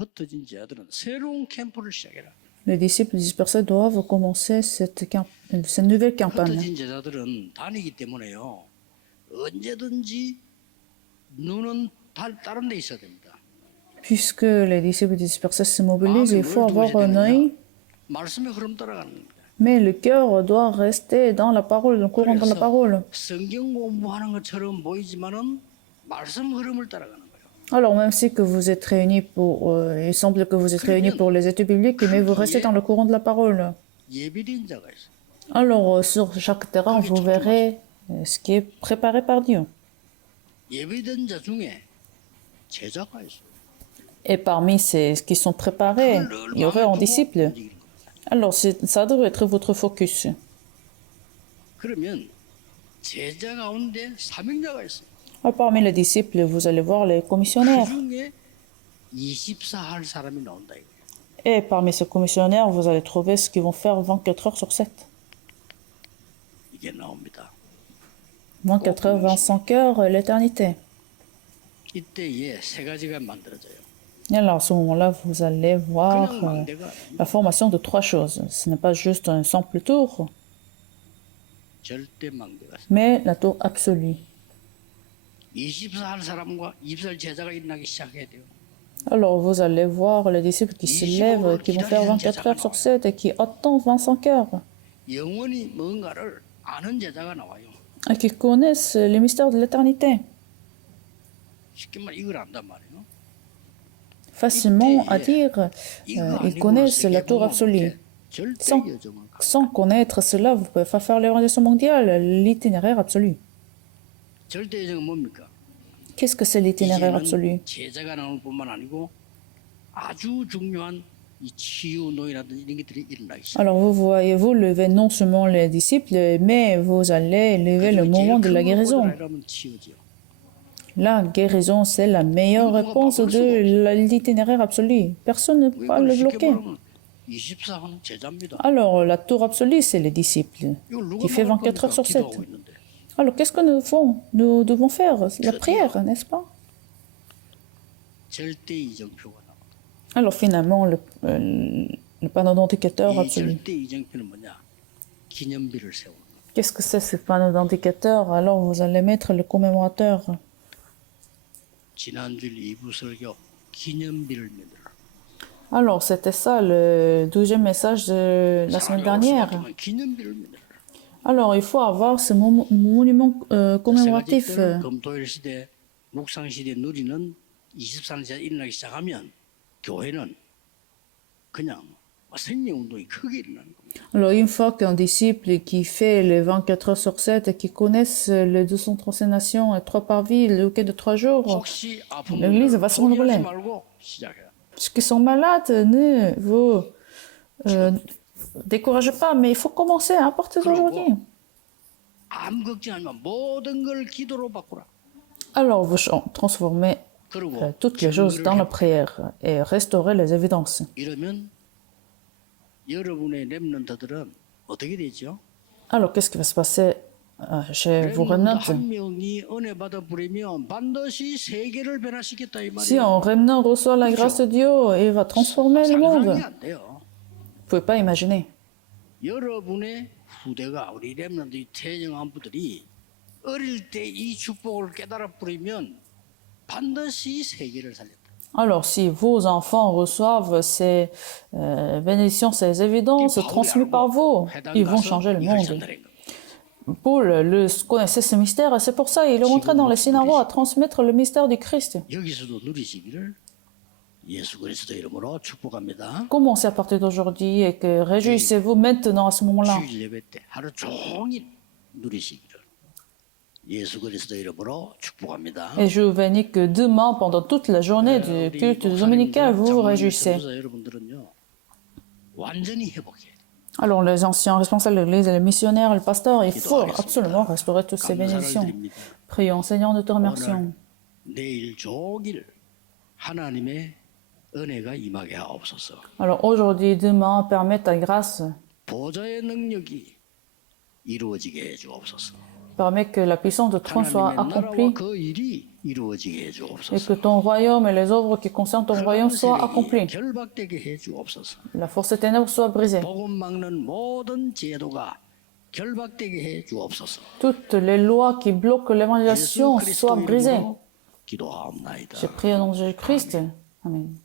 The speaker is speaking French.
흩어진 제자들은 새로운 캠프를 시작해라. Les disciples dispersés doivent commencer cette nouvelle campagne. 흩어진 제자들은 다니기 때문에요. 언제든지 눈은 다른 데 있어야 됩니다. Puisque les disciples dispersés se mobilisent, il faut avoir un œil, 말씀의 흐름 따라가는 겁니다. mais le cœur doit rester dans la parole, dans le courant de la parole. 성경 공부하는 것처럼 보이지만은 말씀 흐름을 따라가는 거예요. Alors même si que vous êtes réunis pour, il semble que vous êtes réunis pour les études bibliques, mais vous restez dans le courant de la parole. 예비된 자가 있어요. Alors sur chaque terrain, vous verrez ce qui est préparé par Dieu. 예비된 자 중에 제자가 있어요. Et parmi ceux qui sont préparés, il y aurait un disciple. Alors ça devrait être votre focus. 그러면 제자 가운데 사명자가 있어요. Alors, parmi les disciples, vous allez voir les 그 commissionnaires. 중에 24할 사람이 나온다 이거예요. Et parmi ces commissionnaires, vous allez trouver ceux qui vont faire 24 heures sur 7. 이게 나옵니다. 24 heures, 25 heures, l'éternité. 이때에 세 가지가 만들어져요. Et alors, à ce moment-là, vous allez voir 그냥 망대가 la formation de trois choses. Ce n'est pas juste un simple tour, 절대 망대가 있어요. mais la tour absolue. 24할 사람과 24살 제자가 일어나기 시작해야 돼요. Alors, vous allez voir les disciples qui se lèvent, qui vont faire 24 heures sur 7 et qui attendent 25 heures. 영원히 뭔가를 아는 제자가 나와요. Et qui connaissent les mystères de l'éternité. 쉽게 말해 이걸 안단 말이에요. Facilement à dire, ils connaissent la tour absolue. 절대 여정을 가. Sans connaître cela, vous ne pouvez pas faire l'orientation mondiale, l'itinéraire absolu. 절대 여정은 뭡니까? Qu'est-ce que c'est l'itinéraire absolu? 이제는 제자가 나올 뿐만 아니고 아주 중요한 이 치유 노예라든지 이런 것들이 일어나기 시작. Alors vous voyez, vous levez non seulement les disciples, mais vous allez lever le moment de la guérison. 이러면 치유죠. La guérison, c'est la meilleure réponse de l'itinéraire absolu. Personne ne peut pas le bloquer. 24는 제자입니다. Alors, la tour absolue, c'est les disciples, qui fait 24 heures sur 7. Alors, qu'est-ce que nous faisons? Nous devons faire la prière, n'est-ce pas? 절대 이정표가 나와. Alors, finalement, le panneau d'indicateur 이 absolu. 절대 이정표는 뭐냐? 기념비를 세우는 거. Qu'est-ce que c'est ce panneau d'indicateur? Alors, vous allez mettre le commémorateur. 지난주일 2부 설교 기념비를 만들어. Alors, c'était ça le 12e message de la semaine dernière. 기념비를 만들어. Alors, il faut avoir ce monument commémoratif. 금토일 시대, 묵상 시대 누리는 24년 일어나기 시작하면 교회는 그냥 생명운동이 크게 일어나는 겁니다. Alors, une fois qu'un disciple qui fait les 24 heures sur 7 et qui connaissent les 236 nations et 3 parvis, le week-end de 3 jours, 혹시 아픈 l'église va se renouveler. 말고 시작해요. Ceux qui sont malades, ne vous découragez pas, mais il faut commencer à partir d'aujourd'hui. 아무 걱정하지 마. 모든 걸 기도로 바꾸라. Alors, vous transformez 그리고 toutes les choses dans la prière et restaurez les évidences. 이러면 여러분의 렘넌트들은 어떻게 되죠? Alors, qu'est-ce qui va se passer chez vos remnants? 한 명이 은혜 받아 부리면 반드시 세계를 변화시켰다 이 Si 말이에요. un remnant reçoit la grâce de Dieu, il va transformer le monde. 상상이 Vous 안 돼요. ne pouvez pas imaginer. 여러분의 후대가 우리 렘넌트 태영한 분들이 어릴 때 이 축복을 깨달아 부리면 반드시 세계를 살렸다. Alors, si vos enfants reçoivent ces bénédictions, ces évidences transmises par vous, ils vont changer le monde. Paul connaissait ce mystère et c'est pour ça qu'il est rentré dans les synagogues à transmettre le mystère du Christ. 여기서도 누리시기를 예수 그리스도 이름으로 축복합니다. Commencez à partir d'aujourd'hui et que réjouissez-vous maintenant à ce moment-là. 주일 예배 때 하루 종일 누리시기를 예수 그리스도 이름으로 축복합니다. Et je vous bénis que demain, pendant toute la journée du culte dominical, vous vous réjouissez. 여러분들은요 완전히 회복해. Alors, les anciens responsables de l'Église, les missionnaires, les pasteurs, il faut absolument restaurer toutes ces bénédictions. Prions, Seigneur, nous te remercions. 내일 종일 하나님의 은혜가 임하게 하옵소서. Alors, aujourd'hui, demain, permets ta grâce, 보좌의 능력이 이루어지게 해 주옵소서. permets que la puissance de trône soit 하나님의 나라와 accomplie 그 일이 이루어지게 해 et 주옵소서. que ton royaume et les œuvres qui concernent ton royaume soient 세력이 accomplies. 결박되게 해 주옵소서. La force des ténèbres soit brisée. 복음 막는 모든 제도가 결박되게 해 주옵소서. Toutes les lois qui bloquent 예수 l'évangélisation 그리스도 soient brisées. 이름으로 기도하옵나이다. J'ai prié au nom de Jésus-Christ. Amen.